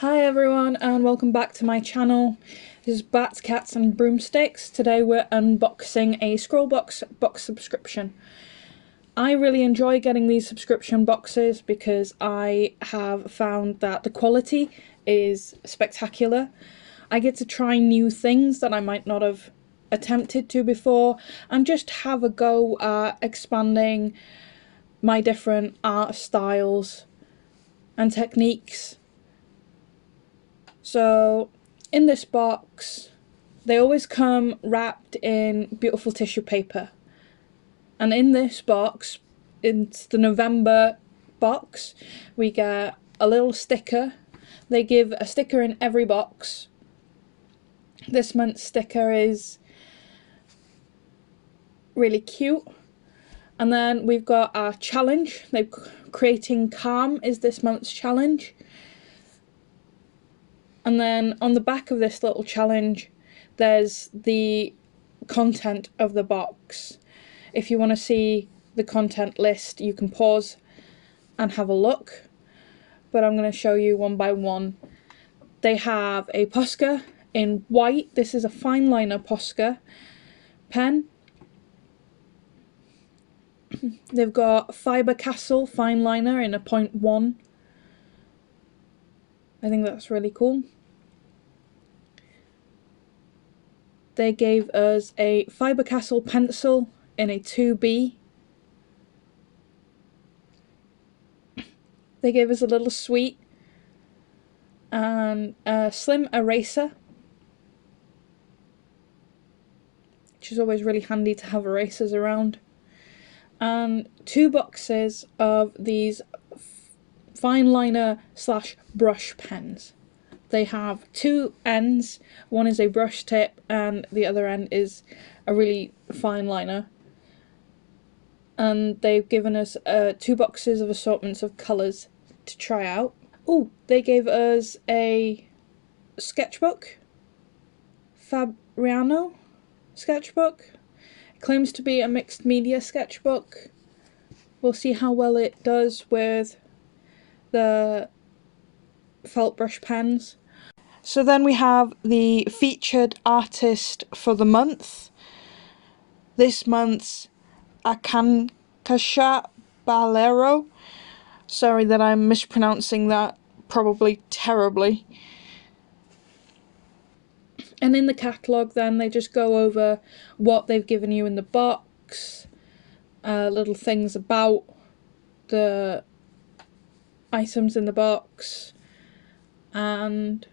Hi everyone and welcome back to my channel. This is Bats, Cats and Broomsticks. Today we're unboxing a Scrawlr box subscription. I really enjoy getting these subscription boxes because I have found that the quality is spectacular. I get to try new things that I might not have attempted to before and just have a go at expanding my different art styles and techniques. So in this box, they always come wrapped in beautiful tissue paper. And in this box, it's the November box, we get a little sticker. They give a sticker in every box. This month's sticker is really cute. And then we've got our challenge. Creating calm is this month's challenge. And then on the back of this little challenge, there's the content of the box. If you want to see the content list, you can pause and have a look. But I'm going to show you one by one. They have a Posca in white. This is a fine liner Posca pen. They've got Fiber Castle fine liner in a 0.1. I think that's really cool. They gave us a Fiber Castle pencil in a 2B. They gave us a little sweet and a slim eraser, which is always really handy to have erasers around, and 2 boxes of these fine liner / brush pens. They have 2 ends, one is a brush tip and the other end is a really fine liner. And they've given us 2 boxes of assortments of colours to try out. Oh, they gave us a sketchbook, Fabriano sketchbook. It claims to be a mixed media sketchbook. We'll see how well it does with the felt brush pens. So then we have the featured artist for the month. This month's Akankasha Balero. Sorry that I'm mispronouncing that, probably terribly. And in the catalogue then they just go over what they've given you in the box, little things about the items in the box, and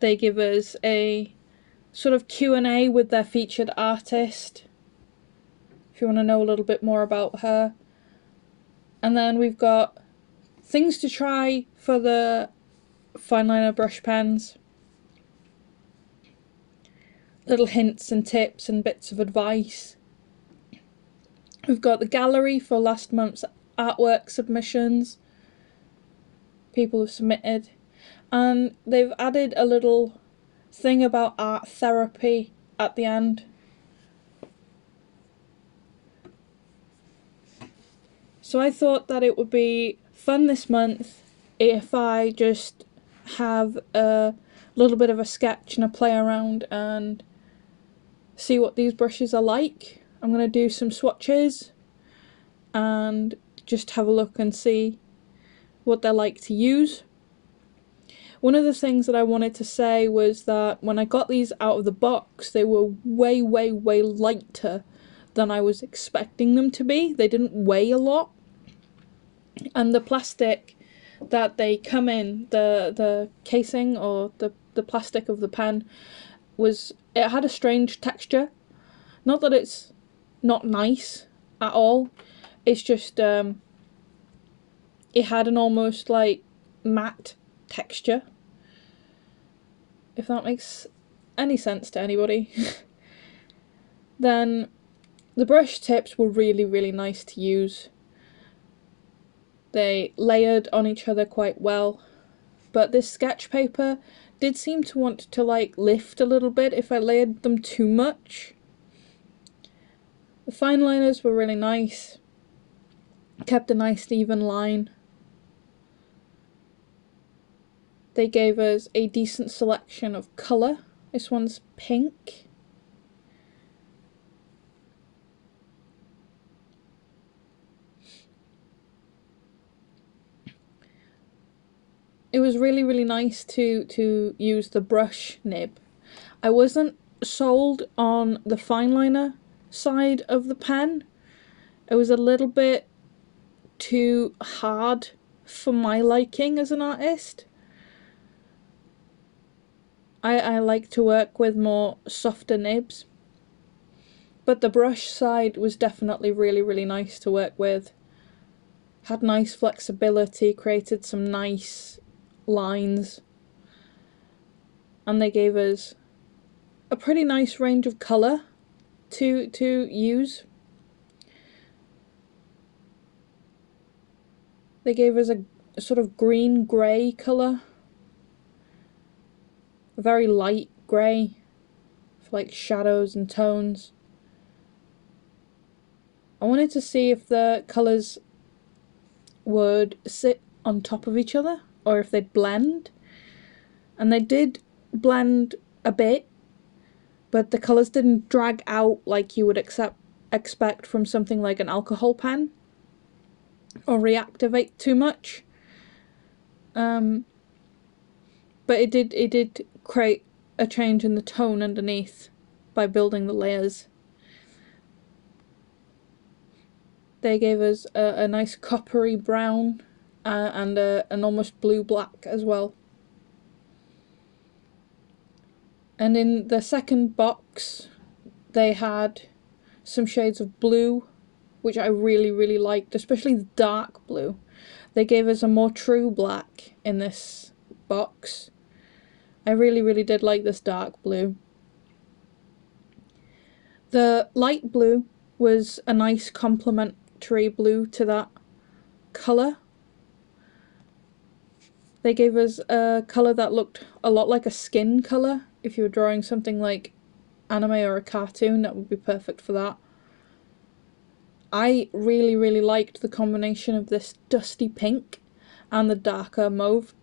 they give us a sort of Q&A with their featured artist if you want to know a little bit more about her. And then we've got things to try for the fine liner brush pens, little hints and tips and bits of advice. We've got the gallery for last month's artwork submissions people have submitted, and they've added a little thing about art therapy at the end. So I thought that it would be fun this month if I just have a little bit of a sketch and a play around and see what these brushes are like. I'm going to do some swatches and just have a look and see what they're like to use. One of the things that I wanted to say was that when I got these out of the box, they were way lighter than I was expecting them to be. They didn't weigh a lot. And the plastic that they come in, the casing or the plastic of the pen, it had a strange texture. Not that it's not nice at all, it's just it had an almost like matte texture, if that makes any sense to anybody. Then the brush tips were really nice to use. They layered on each other quite well, but this sketch paper did seem to want to like lift a little bit if I layered them too much. The fine liners were really nice, kept a nice even line. They gave us a decent selection of colour. This one's pink. It was really, really nice to use the brush nib. I wasn't sold on the fine liner side of the pen. It was a little bit too hard for my liking as an artist. I like to work with more softer nibs. But the brush side was definitely really, really nice to work with. Had nice flexibility, created some nice lines. And they gave us a pretty nice range of colour to use. They gave us a sort of green-grey colour. A very light grey for like shadows and tones. I wanted to see if the colours would sit on top of each other or if they'd blend. And they did blend a bit, but the colours didn't drag out like you would expect from something like an alcohol pen or reactivate too much. But it did create a change in the tone underneath by building the layers. They gave us a nice coppery brown and an almost blue-black as well. And in the second box, they had some shades of blue, which I really, really liked, especially the dark blue. They gave us a more true black in this box. I really, really did like this dark blue. The light blue was a nice complementary blue to that colour. They gave us a colour that looked a lot like a skin colour. If you were drawing something like anime or a cartoon, that would be perfect for that. I really, really liked the combination of this dusty pink and the darker mauve.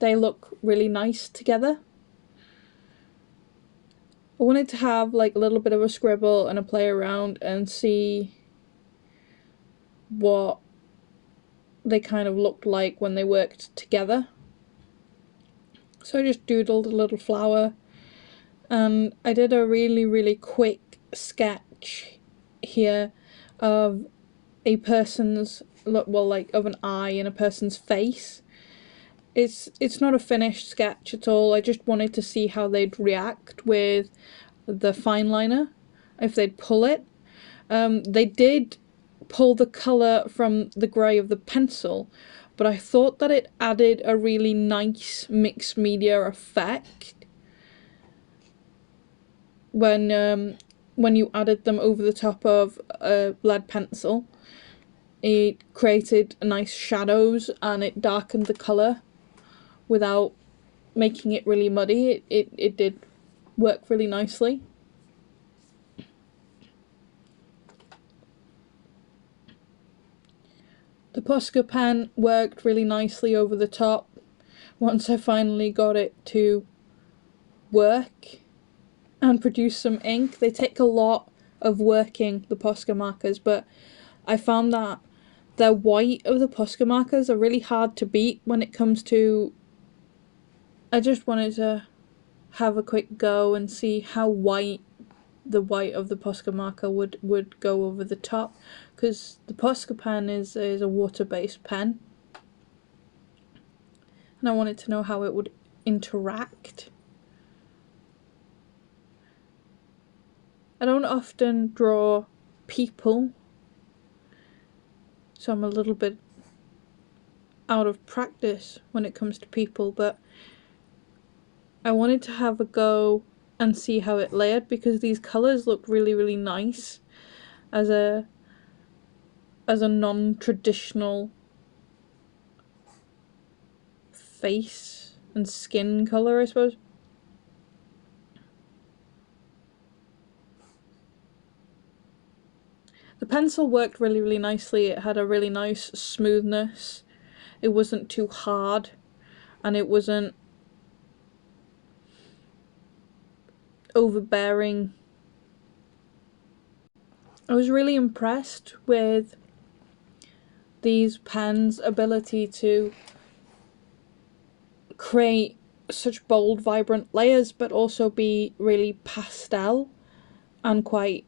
They look really nice together. I wanted to have like a little bit of a scribble and a play around and see what they kind of looked like when they worked together. So I just doodled a little flower and I did a really, really quick sketch here of a person's, well, like of an eye and a person's face. It's not a finished sketch at all. I just wanted to see how they'd react with the fine liner, if they'd pull it. They did pull the colour from the grey of the pencil, but I thought that it added a really nice mixed media effect when you added them over the top of a lead pencil. It created nice shadows and it darkened the colour without making it really muddy. It did work really nicely. The Posca pen worked really nicely over the top once I finally got it to work and produce some ink. They take a lot of working, the Posca markers, but I found that the white of the Posca markers are really hard to beat when it comes to... I just wanted to have a quick go and see how white the white of the Posca marker would go over the top, because the Posca pen is a water-based pen and I wanted to know how it would interact. I don't often draw people, so I'm a little bit out of practice when it comes to people, but I wanted to have a go and see how it layered, because these colours look really, really nice as a non-traditional face and skin colour, I suppose. The pencil worked really, really nicely. It had a really nice smoothness. It wasn't too hard. and it wasn't overbearing. I was really impressed with these pens' ability to create such bold, vibrant layers, but also be really pastel and quite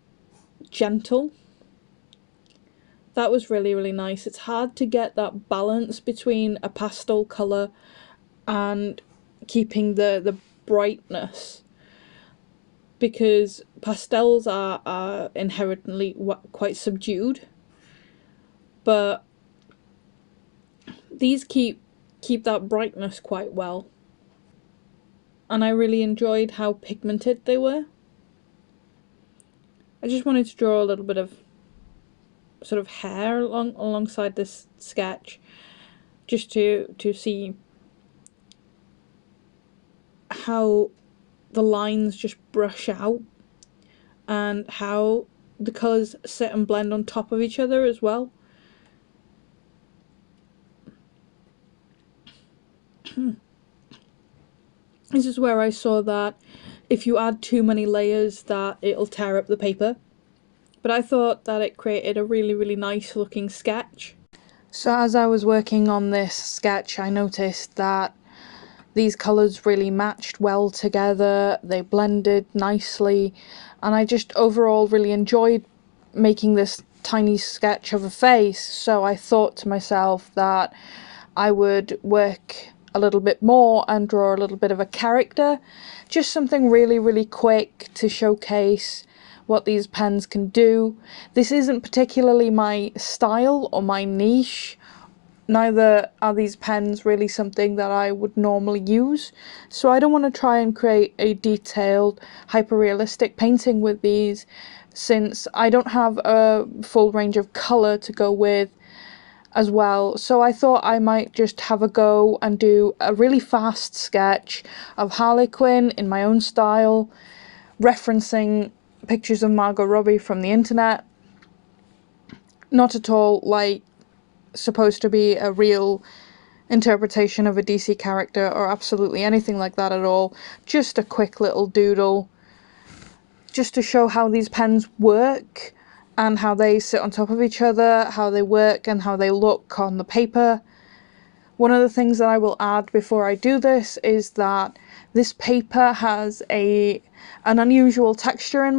gentle. That was really, really nice. It's hard to get that balance between a pastel colour and keeping the brightness, because pastels are inherently quite subdued, but these keep that brightness quite well. And I really enjoyed how pigmented they were. I just wanted to draw a little bit of sort of hair alongside this sketch, just to see how the lines just brush out and how the colours sit and blend on top of each other as well. This is where I saw that if you add too many layers that it'll tear up the paper, but I thought that it created a really, really nice looking sketch. So as I was working on this sketch, I noticed that these colours really matched well together, they blended nicely, and I just overall really enjoyed making this tiny sketch of a face. So I thought to myself that I would work a little bit more and draw a little bit of a character, just something really, really quick to showcase what these pens can do. This isn't particularly my style or my niche. Neither are these pens really something that I would normally use, so I don't want to try and create a detailed, hyper-realistic painting with these, since I don't have a full range of colour to go with as well. So I thought I might just have a go and do a really fast sketch of Harley Quinn in my own style, referencing pictures of Margot Robbie from the internet. Not at all like supposed to be a real interpretation of a DC character or absolutely anything like that at all. Just a quick little doodle, just to show how these pens work and how they sit on top of each other, how they work and how they look on the paper. One of the things that I will add before I do this is that this paper has an unusual texture in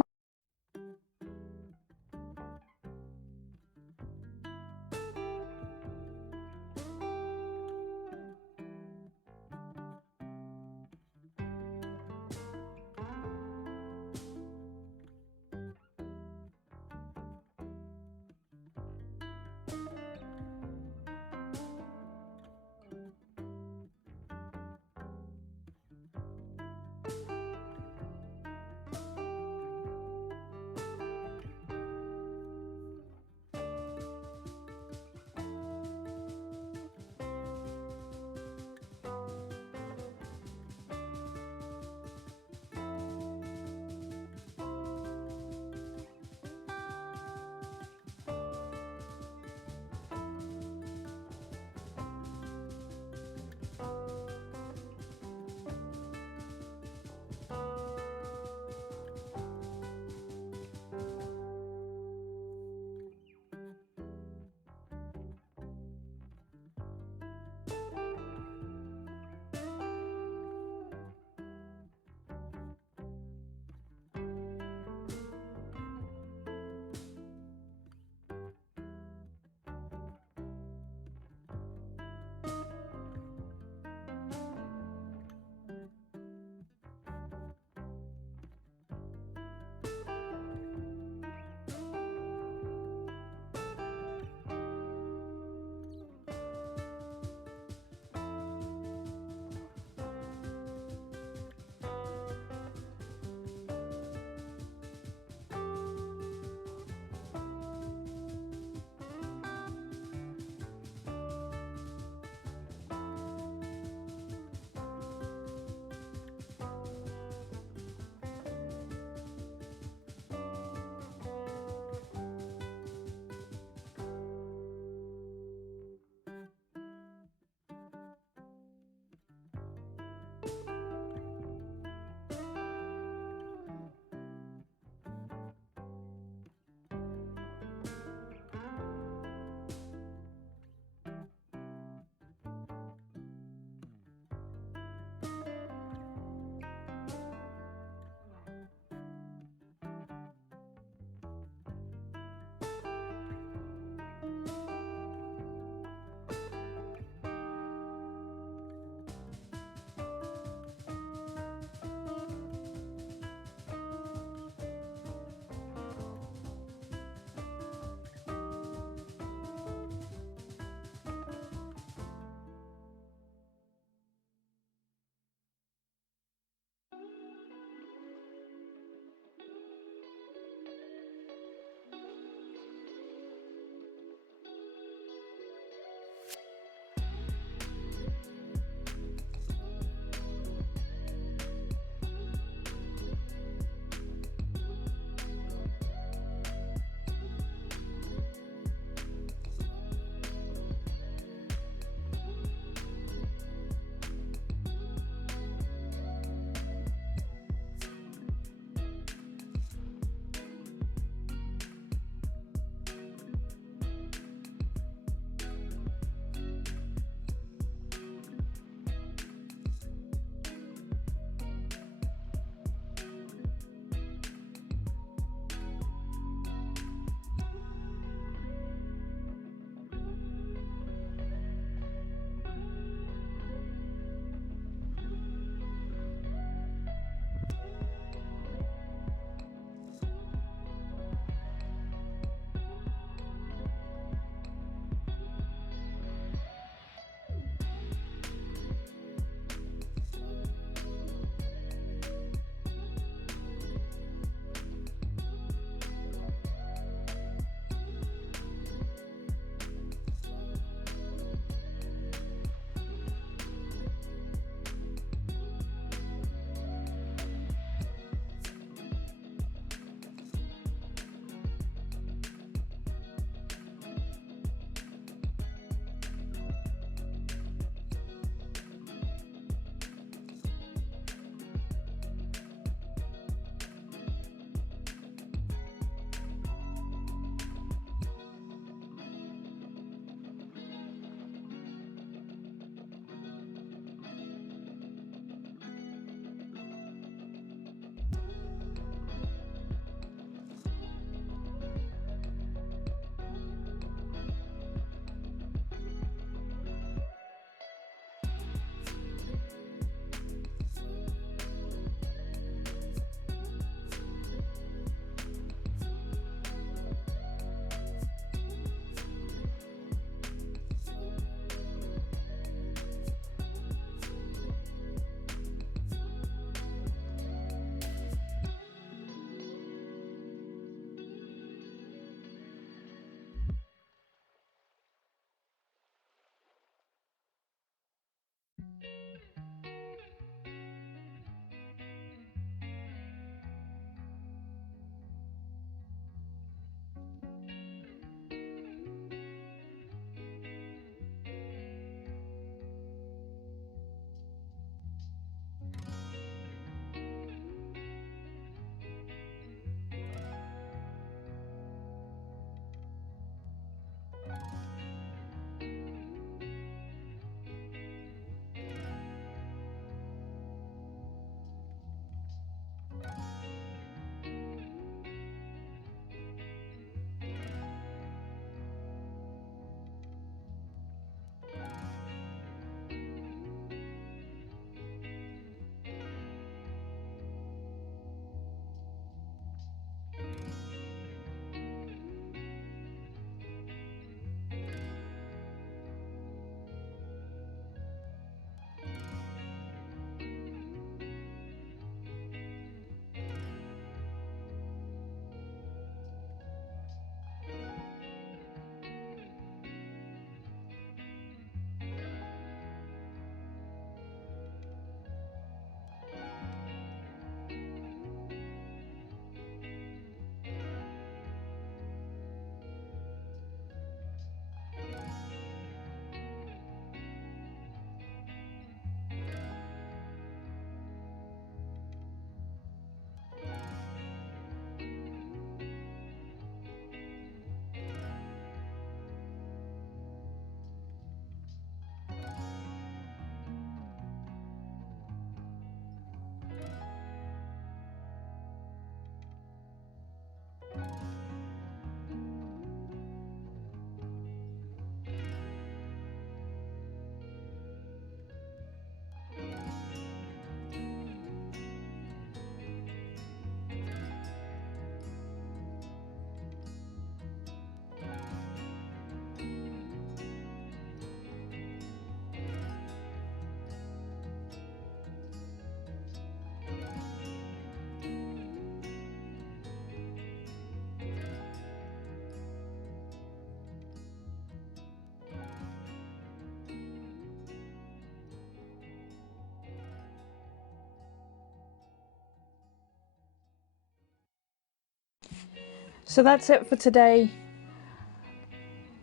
So that's it for today.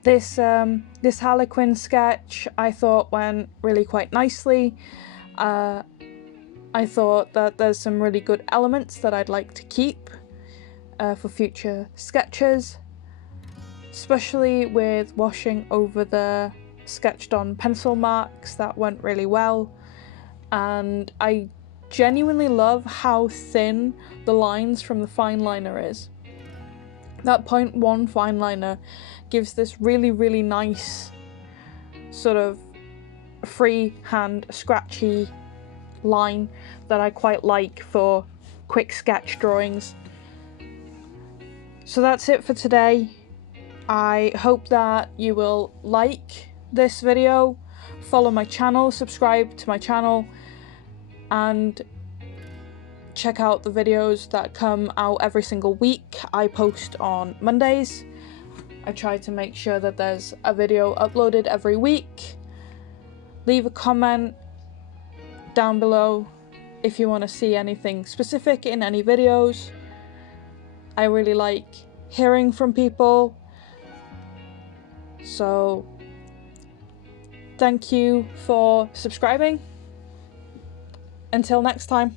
This Harlequin sketch I thought went really quite nicely. I thought that there's some really good elements that I'd like to keep for future sketches, especially with washing over the sketched on pencil marks. That went really well, and I genuinely love how thin the lines from the fine liner is. That 0.1 fine liner gives this really nice sort of freehand scratchy line that I quite like for quick sketch drawings. So that's it for today. I hope that you will like this video, follow my channel, subscribe to my channel, and check out the videos that come out every single week. I post on Mondays. I try to make sure that there's a video uploaded every week. Leave a comment down below if you want to see anything specific in any videos. I really like hearing from people. So thank you for subscribing. Until next time.